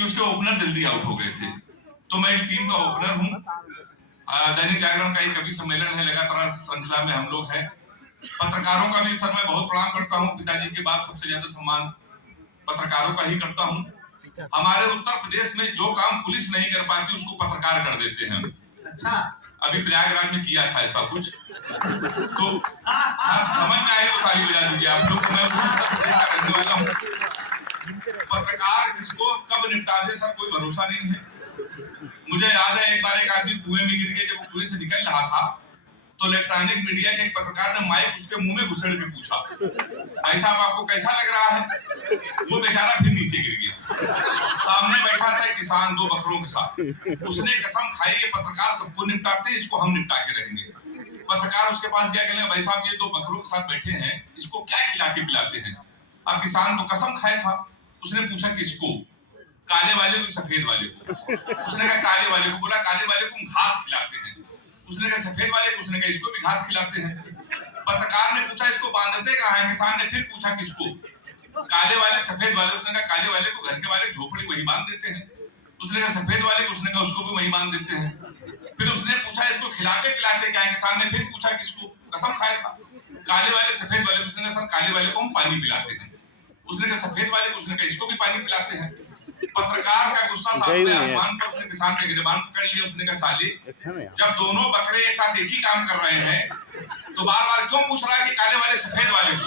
कि उसके ओपनर जल्दी आउट हो गए थे। तो मैं इस टीम का ओपनर हूँ। दैनिक जागरण का एक कवि सम्मेलन है, लगातार श्रृंखला में हम लोग हैं। पत्रकारों का भी सर मैं बहुत प्रणाम करता हूँ। पिताजी के बाद सबसे ज्यादा सम्मान पत्रकारों का ही करता हूँ। हमारे उत्तर प्रदेश में जो काम पुलिस नहीं कर पाती उसको पत्रकार कर देते हैं। अच्छा, अभी प्रयागराज में किया था ऐसा कुछ, तो आप समझ में आए तो ताली बजा दीजिए आप लोग। मैं उत्तर प्रदेश का रहने वाला हूँ। पत्रकार किसको कब निपटा दे सर कोई भरोसा नहीं है। मुझे याद है एक बार एक आदमी कुएं में गिर के जब कुएं से निकल रहा था तो इलेक्ट्रॉनिक मीडिया के एक पत्रकार ने माइक उसके मुंह में घुसेड़ के पूछा, भाई साहब आपको कैसा लग रहा है? वो बेचारा फिर नीचे गिर गया। सामने बैठा था किसान दो बकरों के साथ, उसने कसम खाई ये पत्रकार सबको निपटाते, इसको हम निपटा के रहेंगे। पत्रकार उसके पास गया, कहने भाई साहब ये दो बकरों के साथ बैठे हैं, इसको क्या खिलाते पिलाते हैं? अब किसान तो कसम खाया था। उसने पूछा किसको? काले वाले को सफेद वाले को? उसने कहा काले वाले को। बोला काले वाले को हम घास खिलाते हैं। उसने कहा सफेद वाले को? उसने कहा इसको भी घास खिलाते हैं। पत्रकार ने पूछा इसको बांधते कहाँ हैं? किसान ने फिर पूछा किसको? काले वाले सफेद वाले? उसने कहा काले वाले को घर के वाले झोपड़ी वही बांध देते हैं। उसने कहा सफेद वाले को? उसने कहा उसको भी वही बांध देते हैं। फिर उसने पूछा इसको खिलाते पिलाते क्या है? किसान ने फिर पूछा किसको? कसम खाया था। काले वाले सफेद वाले? उसने कहा सर काले वाले को हम पानी पिलाते हैं। उसने कहा सफेद वाले को? उसने कहा इसको भी पानी पिलाते हैं। पत्रकार का गुस्सा सामने आसमान पर, उसने किसान का गिरबान पकड़ लिया। उसने कहा साले जब दोनों बकरे एक साथ एक ही काम कर रहे हैं तो बार बार क्यों पूछ रहा है कि काले वाले सफेद वाले को?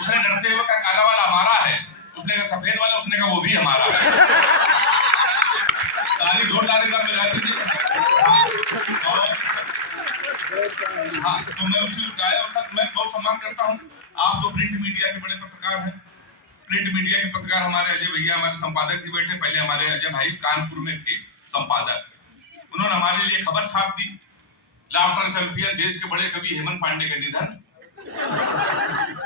उसने डरते हुए कहा काला वाला हमारा है। उसने कहा सफेद वाला? उसने कहा वो भी हमारा है। ताली जोरदार बजा दीजिए। हाँ, तो मैं उसी गाया और साथ मैं बहुत सम्मान करता हूँ। आप तो प्रिंट मीडिया के बड़े पत्रकार हैं। प्रिंट मीडिया के पत्रकार हमारे अजय भैया हमारे संपादक भी बैठे, पहले हमारे अजय भाई कानपुर में थे संपादक। उन्होंने हमारे लिए खबर छाप दी, लाफ्टर चैंपियन देश के बड़े कवि हेमंत पांडे का निधन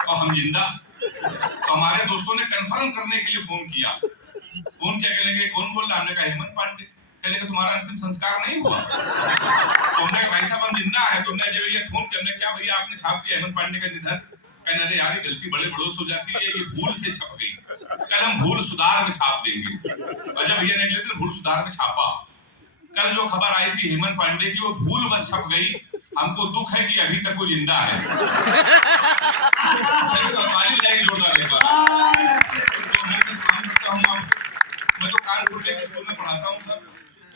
और हम जिंदा। तो हमारे दोस्तों ने कंफर्म करने के लिए फोन किया। कहने के कौन बोल रहा? हमने कहा हेमंत पांडे। कहने के तुम्हारा अंतिम संस्कार नहीं हुआ? तो हमने कहा भाई साहब हम जिंदा है। तो हमने अजय भैया फोन किया, हमने क्या भैया आपने छाप दिया हेमंत पांडे का निधन? कहने अरे यार गलती बड़े बड़ों से हो जाती है, ये भूल से छप गई, कल हम भूल सुधार में छाप देंगे। अजय भैया ने अगले दिन भूल सुधार में छापा। कल जो खबर आई थी हेमंत पांडे की वो भूल बस छप गई। हमको दुख है कि अभी तक वो जिंदा है। मैं तो कानपुर के स्कूल में पढ़ाता हूँ सर।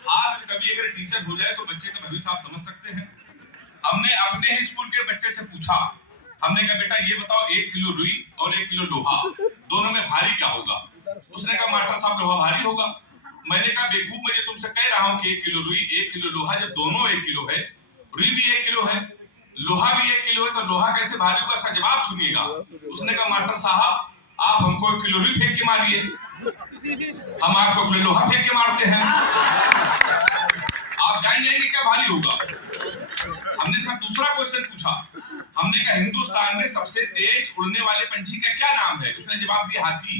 आज कभी अगर टीचर हो जाए तो बच्चे का भविष्य आप समझ सकते हैं। हमने अपने ही स्कूल के बच्चे से पूछा, हमने कहा बेटा ये बताओ 1 किलो रुई और 1 किलो लोहा दोनों में भारी क्या होगा? उसने कहा मास्टर साहब लोहा भारी होगा। मैंने कहा बेवकूफ मैं तुमसे कह रहा हूँ कि 1 किलो रुई 1 किलो लोहा, जब दोनों 1 किलो है, रुई भी 1 किलो है, लोहा भी 1 किलो है, तो लोहा कैसे भारी होगा? इसका जवाब सुनिएगा। उसने कहा मास्टर साहब आप हमको 1 किलो रुई फेंक के मारिए, हम आपको 1 किलो लोहा फेंक के मारते हैं, आप जान जाएंगे क्या भारी होगा? हमने सब दूसरा क्वेश्चन पूछा, हमने कहा हिंदुस्तान में सबसे तेज उड़ने वाले पंछी का क्या नाम है? उसने जवाब दिया हाथी।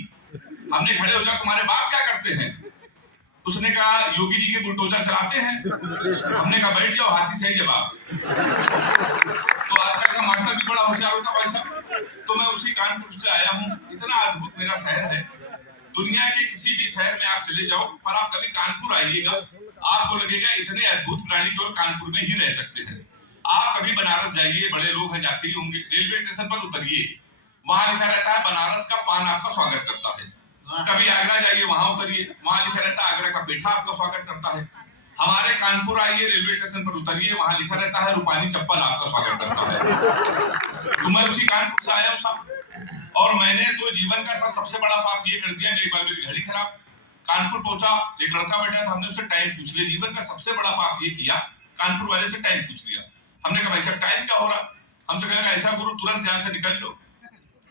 हमने खड़े हो जाओ तुम्हारे बाप क्या करते हैं? उसने कहा योगी जी के बुलडोजर चलाते हैं। हमने कहा बैठ जाओ हाथी सही जवाब। तो आजकल का मास्टर भी बड़ा होशियार होता भाई साहब। तो मैं उसी कानपुर से आया हूँ। इतना अद्भुत मेरा शहर है, दुनिया के किसी भी शहर में आप चले जाओ पर आप कभी कानपुर आइएगा आपको लगेगा इतने अद्भुत प्राणी केवल कानपुर में ही रह सकते हैं। आप कभी बनारस जाइए, बड़े लोग हैं जाते ही होंगे, रेलवे स्टेशन पर उतरिए, वहां लिखा रहता है बनारस का पान आपका स्वागत करता है। कभी आगरा जाइए वहां उतरिए, वहां लिखा रहता है आगरा का पेठा आपका स्वागत करता है। हमारे कानपुर आइए, रेलवे स्टेशन पर उतरिए, वहां लिखा रहता है रूपानी चप्पल आपका स्वागत करता है। तो मैं उसी कानपुर से आया हूँ साहब। और मैंने तो जीवन का सर सबसे बड़ा पाप ये कर दिया, एक बार मेरी घड़ी खराब, कानपुर पहुंचा, एक लड़का बैठा था, हमने उससे टाइम पूछ लिया। जीवन का सबसे बड़ा पाप ये किया, कानपुर वाले से टाइम पूछ लिया। हमने कहा भाई साहब टाइम क्या हो रहा? हमसे कहने लगा ऐसा गुरु तुरंत यहाँ से निकल लो,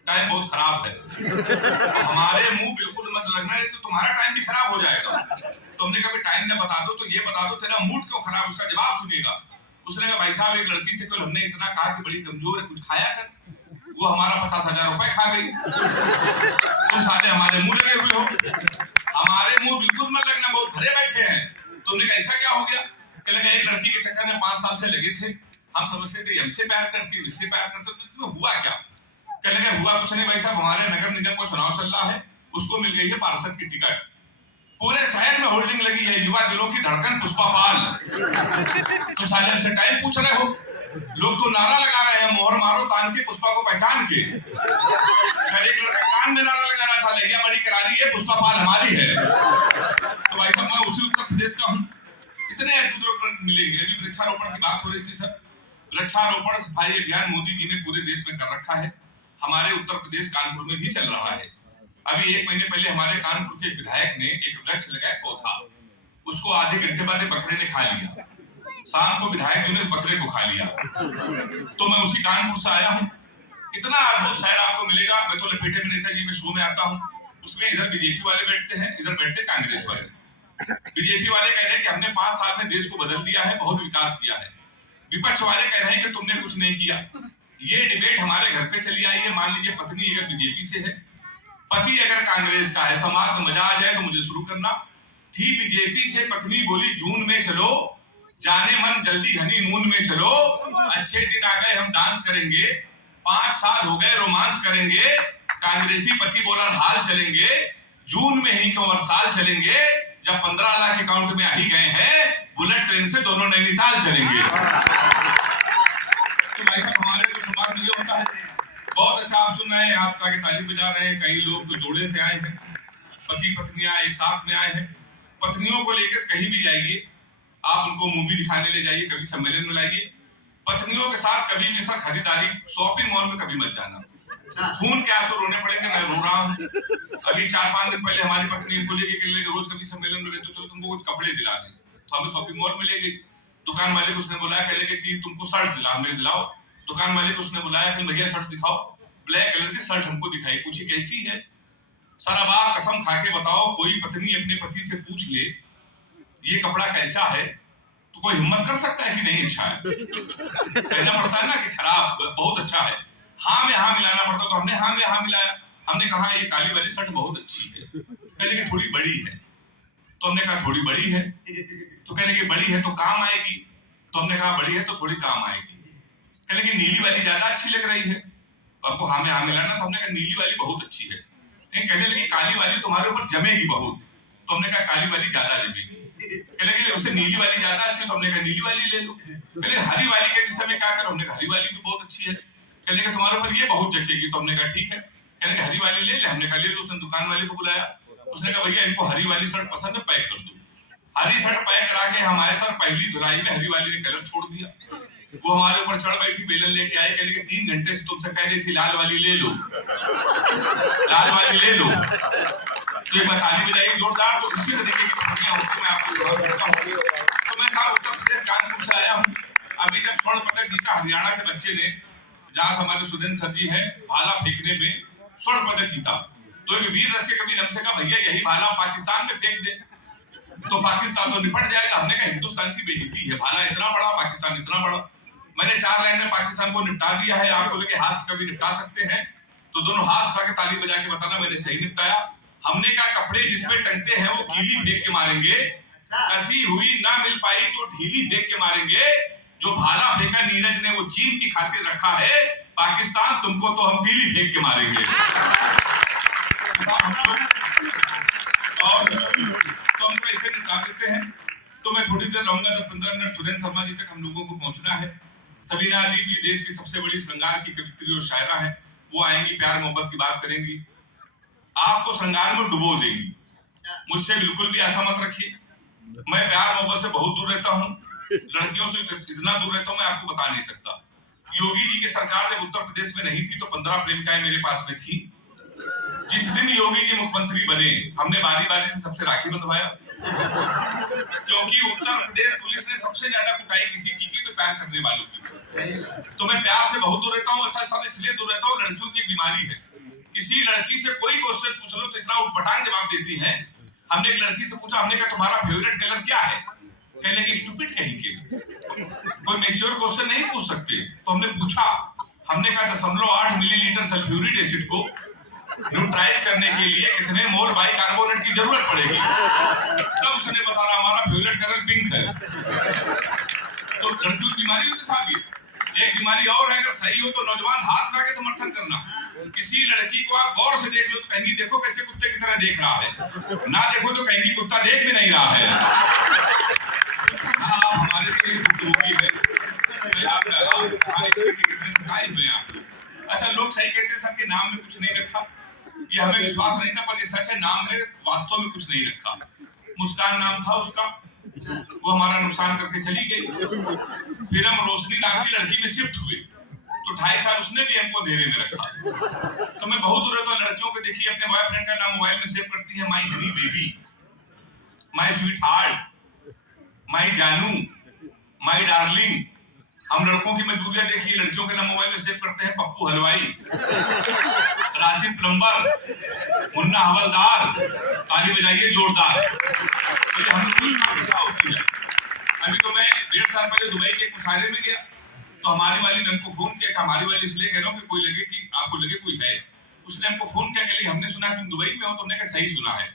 टाइम बहुत खराब है। तो हमारे मुंह बिल्कुल मत लगना, नहीं तो तुम्हारा टाइम भी खराब हो जाएगा। तो हमने कहा टाइम ना बता दो तो ये बता दो तेरा मूड क्यों खराब, उसका जवाब सुनिएगा। उसने कहा भाई साहब एक लड़की से कल हमने इतना कहा कि बड़ी कमजोर है कुछ खाया कर, वो हमारा 50,000 रुपए खा गई। तुम सारे हमारे मुंह लगे हुए हो, हमारे मुंह बिल्कुल मत लगना, बहुत भरे बैठे हैं। तुमने कहा ऐसा क्या हो गया? कहने एक लड़की के चक्कर में 5 साल से लगे थे, हम समझते थे हमसे प्यार करती इससे प्यार करते, तो इसमें हुआ क्या? कहने हुआ कुछ नहीं भाई साहब, हमारे नगर निगम को चुनाव चल रहा है, उसको मिल गई है पार्षद की टिकट। पूरे शहर होल्डिंग लगी है, युवा दिलों की धड़कन पुष्पा पाल। तुम साले हमसे टाइम पूछ रहे हो? लोग तो नारा लगा रहे हैं, मोहर मारो तान के पुष्पा को पहचान के। कल एक लड़का कान में नारा लगा रहा था, लैया बड़ी करारी है, पुष्पा पाल हमारी है। तो भाई साहब, मैं उसी उत्तर प्रदेश का हूँ। इतने अद्भुत मिलेंगे। अभी वृक्षारोपण की बात हो रही थी सर। वृक्षारोपण सफाई अभियान मोदी जी ने पूरे देश में कर रखा है। हमारे उत्तर प्रदेश कानपुर में भी चल रहा है। अभी 1 महीने पहले हमारे कानपुर के विधायक ने एक वृक्ष लगाया, पौधा, उसको आधे घंटे बाद बकरे ने खा लिया। शाम को विधायक जी ने उस बकरे को खा लिया। तो मैं उसी कानपुर से आया हूँ। इतना अद्भुत शहर आपको मिलेगा। मैं तो लपेटे में नेताजी में शो में आता हूँ, उसमें इधर बीजेपी वाले बैठते हैं, इधर बैठते कांग्रेस वाले। बीजेपी वाले कह रहे हैं कि हमने 5 साल में देश को बदल दिया है, बहुत विकास किया है। विपक्ष वाले कह रहे हैं कि तुमने कुछ नहीं किया। ये डिबेट हमारे घर पे चली आई है। मान लीजिए पत्नी अगर बीजेपी से है, पति अगर कांग्रेस का है, समाज में मजा आ जाए तो मुझे शुरू करना। थी बीजेपी से पत्नी, बोली जून में चलो, जाने मन जल्दी हनीमून में चलो, अच्छे दिन आ गए हम डांस करेंगे, 5 साल हो गए रोमांस करेंगे, कांग्रेसी पति बोला हाल चलेंगे, जून में ही क्यों हर साल चलेंगे, जब 15 लाख अकाउंट में आ ही गए हैं, बुलेट ट्रेन से दोनों नैनीताल चलेंगे। तो भाई साहब, हमारे तो समाज में ये होता है। बहुत अच्छा आप सुन रहे हैं, आप आगे ताली बजा रहे हैं। कई लोग तो जोड़े से आए हैं, पति पत्नियां एक साथ में आए हैं। पत्नियों को लेकर कहीं भी जाइए, आप उनको मूवी दिखाने ले जाइए, कभी सम्मेलन में लाइए। पत्नियों के साथ कभी भी सर खरीदारी शॉपिंग मॉल में कभी मत जाना। खून के आंसू रोने पड़ेंगे, मैं रो रहा हूँ। अभी 4-5 दिन पहले हमारी पत्नी को लेके रोज कभी सम्मेलन में गए तो चलो तुमको कुछ कपड़े दिला दें, तो हमें शॉपिंग मॉल में ले गई। दुकान वाले को उसने बुलाया, कह कि तुमको शर्ट दिला, हमने दिलाओ। दुकान वाले को उसने बुलाया, फिर भैया शर्ट दिखाओ। ब्लैक कलर की शर्ट हमको दिखाई, पूछी कैसी है। सर अब आप कसम खा के बताओ, कोई पत्नी अपने पति से पूछ ले ये कपड़ा कैसा है, तो कोई हिम्मत कर सकता है कि नहीं अच्छा है? कहना पड़ता है ना कि खराब, बहुत अच्छा है। हाँ में हाँ मिलाना पड़ता, तो हमने हाँ में हाँ मिलाया। हमने कहा ये काली वाली शर्ट बहुत अच्छी है, कहने की थोड़ी बड़ी है। तो हमने कहा थोड़ी बड़ी है, तो कहने की बड़ी है तो काम आएगी। तो हमने कहा बड़ी है तो थोड़ी काम आएगी। कहने की नीली वाली ज्यादा अच्छी लग रही है, तो आपको हाँ में हाँ मिलाना। तो हमने कहा नीली वाली बहुत अच्छी है। लेकिन कहने लगी काली वाली तुम्हारे ऊपर जमेगी बहुत। तो हमने कहा काली वाली ज्यादा जमेगी। कहने लगे उसे नीली वाली ज्यादा अच्छी है, तो हमने कहा नीली वाली ले लो। कहने हरी वाली के विषय में क्या करो, हमने कहा हरी वाली भी बहुत अच्छी है। कहने लगे तुम्हारे ऊपर ये बहुत जचेगी, तो हमने कहा ठीक है। कहने लगे हरी वाली ले ले, हमने कहा ले लो। उसने दुकान वाले को बुलाया, उसने कहा भैया इनको हरी वाली शर्ट पसंद है, पैक कर दो। हरी शर्ट पैक करा के हमारे सर पहली धुलाई में हरी वाली ने कलर छोड़ दिया। वो हमारे ऊपर चढ़ बैठी, बेलन लेके आए, कहने के 3 घंटे से तुमसे कह रही थी लाल वाली ले लो, लाल वाली ले लो। तो एक बात ताली बजाई जोरदार। तो इसी तरीके की कहानियां उसको मैं आपको बताता हूँ। तो मैं साहब उत्तर प्रदेश कानपुर से आया हूँ। अभी जब स्वर्ण पदक जीता हरियाणा के बच्चे ने, जहाँ हमारे सुरेंद्र सर जी हैं, भाला फेंकने में स्वर्ण पदक जीता, तो एक वीर रस के कबीर हमसे कहा भैया यही भाला पाकिस्तान में फेंक दे तो पाकिस्तान तो निपट जाएगा। हमने कहा हिंदुस्तान की बेइज्जती है, भाला इतना बड़ा, पाकिस्तान इतना बड़ा। मैंने 4 लाइन में पाकिस्तान को निपटा दिया है। आप बोले कि हाथ से कभी निपटा सकते हैं, तो दोनों हाथ उठा के ताली बजा के बताना मैंने सही निपटाया। हमने कहा कपड़े जिसपे टंगते हैं वो कीली फेंक के मारेंगे, कसी हुई ना मिल पाई तो ढीली फेंक के मारेंगे। जो भाला फेंका नीरज ने वो चीन की खातिर रखा है, पाकिस्तान तुमको तो हम तीली फेंक के मारेंगे। और तो हम कैसे निपटा देते हैं। तो मैं थोड़ी देर रहूंगा, 10-15 मिनट। सुरेंद्र शर्मा जी तक हम लोगों को पहुंचना है। सबीना अदीब जी देश की सबसे बड़ी श्रृंगार की कवित्री और शायरा है, वो आएंगी, प्यार मोहब्बत की बात करेंगी, आपको श्रृंगार में डुबो देंगी। मुझसे बिल्कुल भी ऐसा मत रखिए, मैं प्यार मोहब्बत से बहुत दूर रहता हूँ, लड़कियों से इतना दूर रहता हूँ मैं आपको बता नहीं सकता। योगी जी की सरकार जब उत्तर प्रदेश में नहीं थी तो 15 प्रेमिकाएं मेरे पास में थी। जिस दिन योगी जी मुख्यमंत्री बने, हमने बारी बारी से सबसे राखी बंधवाया, क्योंकि उत्तर प्रदेश पुलिस ने सबसे ज्यादा कुटाई किसी की तो प्यार करने वालों की। तो मैं प्यार से बहुत दूर रहता हूँ। अच्छा सब इसलिए दूर रहता हूँ, लड़कियों की बीमारी है। किसी लड़की से कोई क्वेश्चन पूछ लो तो इतना उटपटांग जवाब देती है। हमने एक लड़की से पूछा, हमने कहा तुम्हारा फेवरेट कलर क्या है, कहने लगी स्टूपिड कहीं के, कोई मैच्योर क्वेश्चन नहीं पूछ सकते। तो हमने पूछा, हमने कहा 0.8 मिलीलीटर सल्फ्यूरिक एसिड को न्यूट्राइज करने के लिए कितने मोल बाइकार्बोनेट की जरूरत पड़ेगी। तब उसने बताया हमारा फेवरेट कलर पिंक है। तो लड़कियों की बीमारी होती साहब ये एक बीमारी और है, अगर सही हो तो नौजवान हाथ उठा के समर्थन करना। किसी लड़की को आप गौर से देख लो तो कहेंगी देखो कैसे कुत्ते की तरह देख रहा है, ना देखो तो कहेंगी कुत्ता देख भी नहीं रहा है। आप हमारे लिए उपयोगी है, अच्छा लोग सही कहते हैं सबके नाम में कुछ नहीं रखा, ये हमें विश्वास नहीं था पर ये सच है, नाम में वास्तव में कुछ नहीं रखा। मुस्कान नाम था उसका, वो हमारा नुकसान करके चली गई। फिर हम रोशनी नाम की लड़की में शिफ्ट हुए तो 2.5 साल उसने भी हमको अंधेरे में रखा। तो मैं बहुत दूर तो लड़कियों को देखिए अपने बॉयफ्रेंड का नाम मोबाइल में सेव करती है, my honey baby, my sweetheart, my जानू, माई डार्लिंग। हम लड़कों की मजबूरियां देखिए, लड़कियों के नाम मोबाइल में सेव करते हैं पप्पू हलवाई, राशिद प्लम्बर, मुन्ना हवलदार, ताली बजाइए जोरदार। तो ये हम हमेशा होती है। अभी तो मैं 1.5 साल पहले दुबई के एक मुशायरे में गया तो हमारी वाली ने हमको फोन किया, हमारी वाली इसलिए कह रहा हूँ कि कोई लगे कि आपको लगे कोई है। उसने हमको फोन किया, कह हमने सुना तुम दुबई में हो। तो हमने कहा सही सुना है।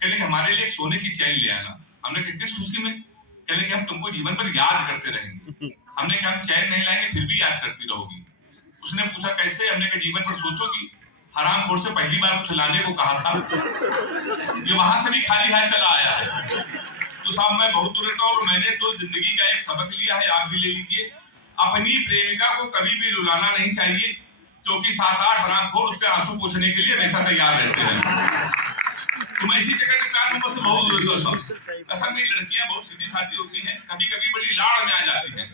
कह लेंगे हमारे लिए एक सोने की चैन ले आना। हमने कहा किस खुशी में? कह लेंगे हम तुमको जीवन भर याद करते रहेंगे। हमने कहा हम चैन नहीं लाएंगे फिर भी याद करती रहोगी। उसने पूछा कैसे? हमने कहा जीवन भर सोचोगी हरामखोर से पहली बार कुछ लाने को कहा था, ये वहां से भी खाली हाथ चला आया है। तो साहब मैं बहुत दूर रहता हूँ और मैंने तो जिंदगी का एक सबक लिया है, आप भी ले लीजिए। अपनी प्रेमिका को कभी भी रुलाना नहीं चाहिए, क्योंकि 7-8 हरामखोर उसके आंसू पोंछने के लिए हमेशा तैयार रहते हैं। तो मैं इसी चक्कर में प्यार मोहब्बत से बहुत दूर रहता हूँ। असल में लड़कियां बहुत सीधी सादी होती हैं, कभी कभी बड़ी लाड़ में आ जाती हैं।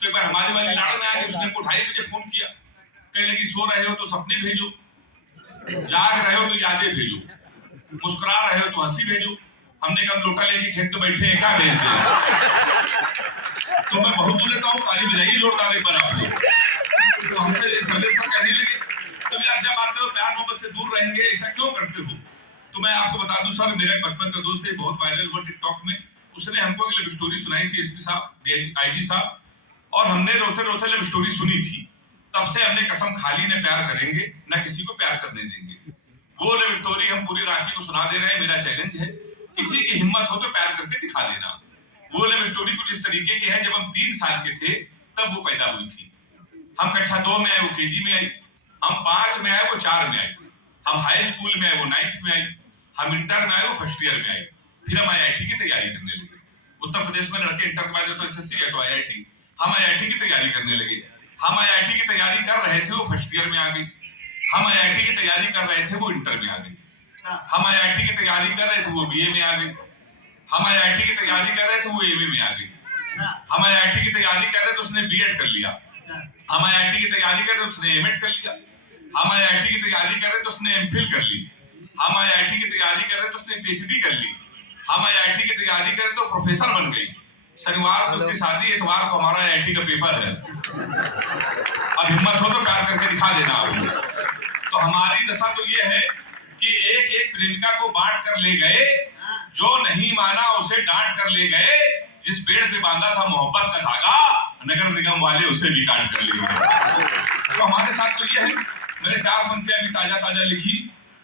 तो एक बार हमारी वाली लाड़ में आके उसने हमको 2:30 बजे फोन किया, कहने लगी सो रहे हो तो सपने भेजो, जाग रहे हो तो यादें भेजो, मुस्कुरा रहे हो तो हंसी भेजो। हमने कहा लोटा लेके खेत तो बैठे हैं, क्या भेज दे? तो मैं बहुत दूर रहता हूँ, ताली बजाइए जोरदार एक बार आपको। तो हमसे सर्वेश्वर कहने लगे तुम यार जब आते हो प्यार मोहब्बत से दूर रहेंगे, ऐसा क्यों करते हो? तो मैं आपको बता दूं सर, मेरा एक बचपन का दोस्त है, बहुत वायरल हुआ टिकटॉक में। उसने हमको एक लव स्टोरी सुनाई थी, एसपी साहब, आईजी साहब, और हमने रोते रोते लव स्टोरी सुनी थी। तब से हमने कसम खा ली न प्यार करेंगे न किसी को प्यार करने देंगे। वो लव स्टोरी हम पूरी रांची को सुना दे रहे हैं। मेरा चैलेंज है, किसी की हिम्मत हो तो प्यार करके दिखा देना। वो लव स्टोरी कुछ इस तरीके की है, जब हम 3 साल के थे तब वो पैदा हुई थी। हम कक्षा 2 में आए, वो केजी में आई। हम 5 में आए, वो 4 में आई। हम हाई स्कूल में आए, वो 9th में आई। हम इंटर में आए, वो फर्स्ट ईयर में आई। फिर हम IIT की तैयारी करने लगे। उत्तर प्रदेश में लड़के इंटर के बाद तो SSC है तो IIT, हम IIT की तैयारी करने लगे। हम IIT की तैयारी कर रहे थे, वो फर्स्ट ईयर में आ गई। हम IIT की तैयारी कर रहे थे, वो इंटर में आ गई। हम IIT की तैयारी कर रहे थे, वो BA में आ गई। हम IIT की तैयारी कर रहे थे, वो MA में आ गई। हम IIT की तैयारी कर रहे थे, उसने B.Ed कर लिया। हम IIT की तैयारी कर रहे थे, उसने M.Ed कर लिया। हम IIT की तैयारी कर रहे थे, उसने MPhil कर ली। हम IIT की तैयारी कर रहे थे, उसने PhD कर ली। हम IIT की तैयारी कर रहे तो प्रोफेसर बन गई। शनिवार को उसकी शादी, इतवार को हमारा IIT का पेपर है। अब हिम्मत हो तो प्यार करके दिखा देना आप। तो हमारी दशा तो ये है कि एक एक प्रेमिका को बांट कर ले गए, जो नहीं माना उसे डांट कर ले गए। जिस पेड़ पे बांधा था मोहब्बत का धागा, नगर निगम वाले उसे भी काट कर ले गए। तो हमारे साथ तो ये है, मैंने 4 पंक्तियां अभी ताजा ताजा लिखी।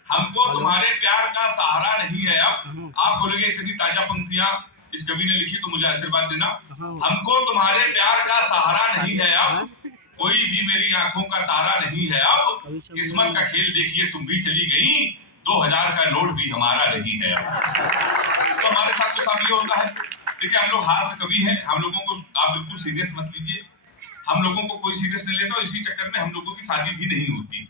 हमको तुम्हारे प्यार का सहारा नहीं है। अब आप बोलोगे इतनी ताजा पंक्तियां इस कवि ने लिखी तो मुझे आशीर्वाद देना। हमको तुम्हारे प्यार का सहारा नहीं है अब, कोई भी मेरी आंखों का तारा नहीं है अब। किस्मत का खेल देखिए तुम भी चली गई, 2000 का नोट भी हमारा नहीं है अब। तो हमारे साथ तो साहब ये होता है। देखिए हम लोग हास्य कवि हैं, हम लोगों को आप बिल्कुल सीरियस मत लीजिए। हम लोगों को कोई सीरियस नहीं लेता, इसी चक्कर में हम लोगों की शादी भी नहीं होती।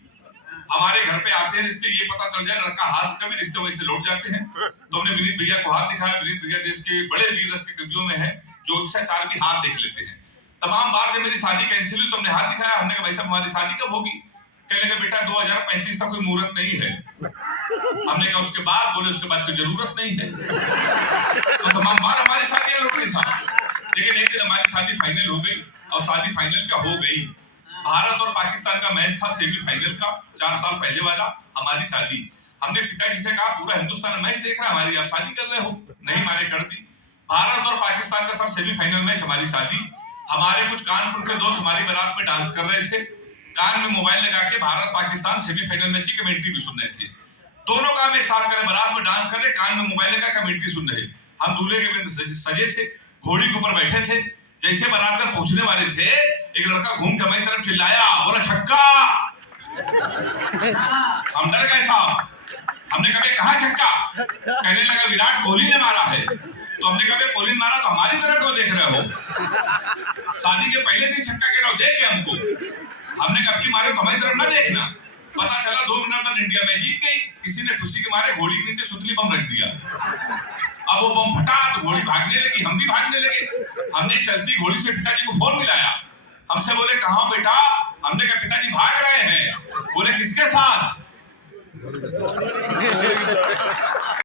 हमारे घर पे आते हैं रिश्ते, ये पता चल जाए लड़का हास्य कवि, रिश्ते वैसे लौट जाते हैं। तो हमने विनीत भैया को हाथ दिखाया। विनीत भैया देश के बड़े वीर रस के कवियों में है, जो 6 साल की हाथ देख लेते हैं। तमाम बार जब मेरी शादी कैंसिल हुई तो हमने हाथ दिखाया। हमने कहा भाई साहब हमारी शादी कब होगी? कहने लगे बेटा 2035 तक कोई मुहूर्त नहीं है। हमने कहा उसके बाद? बोले उसके बाद कोई जरूरत नहीं है। तो तमाम बार हमारी शादी लौट गई साहब। लेकिन एक दिन हमारी शादी फाइनल हो गई, और शादी फाइनल क्या हो गई। भारत और पाकिस्तान का मैच था सेमीफाइनल का, 4 साल पहले वाला। हमारी शादी, हमने पिताजी से कहा पूरा हिंदुस्तान मैच देख रहा है, हमारी आप शादी कर रहे हो? नहीं माने कर दी। भारत और पाकिस्तान का सर सेमीफाइनल मैच, हमारी शादी। हमारे कुछ कानपुर के दोस्त हमारी बारात में डांस कर रहे थे, कान में मोबाइल लगा के भारत पाकिस्तान सेमीफाइनल मैच की कमेंट्री भी सुन रहे थे। दोनों काम एक साथ करे, बारात में डांस कर रहे, कान में मोबाइल लगा कमेंट्री सुन रहे। हम दूल्हे के सजे थे, घोड़ी के ऊपर बैठे थे। जैसे बारात में पहुंचने वाले थे, एक लड़का घूम के हमारी तरफ चिल्लाया, बोला छक्का। हम डर गए साहब। हमने कभी कहा छक्का? कहने लगा विराट कोहली ने मारा है। तो हमने कभी कोहली ने मारा तो हमारी तरफ क्यों देख रहे हो? शादी के पहले दिन छक्का गिरा देख के हमको। हमने कब की मारे तो हमारी तरफ ना देखना। पता चला 2 मिनट में इंडिया मैच जीत गई। किसी ने खुशी के मारे घोड़ी के नीचे सुतली बम रख दिया। अब वो बम फटा तो घोड़ी भागने लगी, हम भी भागने लगे। हमने चलती घोड़ी से पिताजी को फोन मिलाया। हमसे बोले कहाँ हो बेटा? हमने कहा पिताजी भाग रहे हैं। बोले किसके साथ?